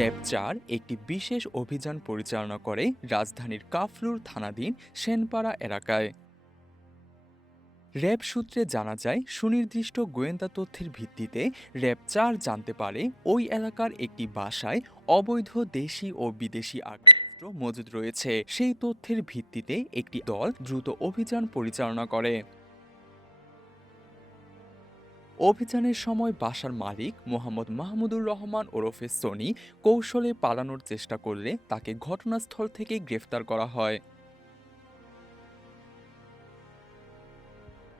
র্যাব-৪ একটি বিশেষ অভিযান পরিচালনা করে রাজধানীর কাফরুল থানাধীন সেনপাড়া এলাকায়। র্যাব সূত্রে জানা যায়, সুনির্দিষ্ট গোয়েন্দা তথ্যের ভিত্তিতে র্যাব-৪ জানতে পারে ওই এলাকার একটি বাসায় অবৈধ দেশি ও বিদেশি আগ্নেয়াস্ত্র মজুদ রয়েছে। সেই তথ্যের ভিত্তিতে একটি দল দ্রুত অভিযান পরিচালনা করে। অভিযানের সময় বাসার মালিক মোহাম্মদ মাহমুদুর রহমান ওরফে সনি কৌশলে পালানোর চেষ্টা করলে তাকে ঘটনাস্থল থেকে গ্রেফতার করা হয়।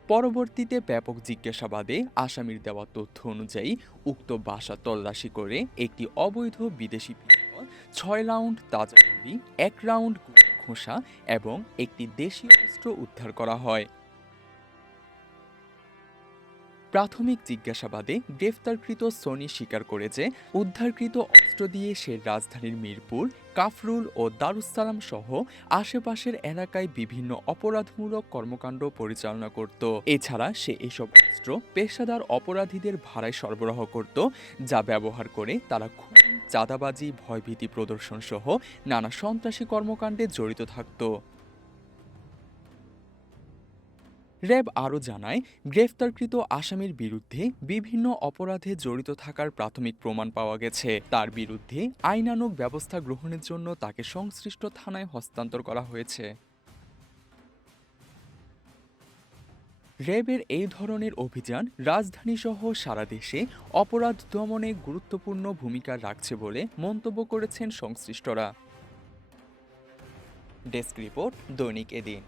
পরবর্তীতে ব্যাপক জিজ্ঞাসাবাদে আসামির দেওয়া তথ্য অনুযায়ী উক্ত বাসা তল্লাশি করে একটি অবৈধ বিদেশি পিস্তল, ৬ রাউন্ড তাজা গুলি, ১ রাউন্ড খোসা এবং একটি দেশীয় অস্ত্র উদ্ধার করা হয়। প্রাথমিক জিজ্ঞাসাবাদে গ্রেফতারকৃত সনি স্বীকার করে যে উদ্ধারকৃত অস্ত্র দিয়ে সে রাজধানীর মিরপুর, কাফরুল ও দারুস-সালাম সহ আশেপাশের এলাকায় বিভিন্ন অপরাধমূলক কর্মকাণ্ড পরিচালনা করত। এছাড়া সে এসব অস্ত্র পেশাদার অপরাধীদের ভাড়ায় সরবরাহ করত, যা ব্যবহার করে তারা খুন, চাঁদাবাজি, ভয়ভীতি প্রদর্শন সহ নানা সন্ত্রাসী কর্মকাণ্ডে জড়িত থাকত। র্যাব আরও জানায়, গ্রেফতারকৃত আসামির বিরুদ্ধে বিভিন্ন অপরাধে জড়িত থাকার প্রাথমিক প্রমাণ পাওয়া গেছে। তার বিরুদ্ধে আইনানুগ ব্যবস্থা গ্রহণের জন্য তাকে সংশ্লিষ্ট থানায় হস্তান্তর করা হয়েছে। র্যাবের এই ধরনের অভিযান রাজধানীসহ সারা দেশে অপরাধ দমনে গুরুত্বপূর্ণ ভূমিকা রাখছে বলে মন্তব্য করেছেন সংশ্লিষ্টরা। ডেস্ক রিপোর্ট, দৈনিক এদিন।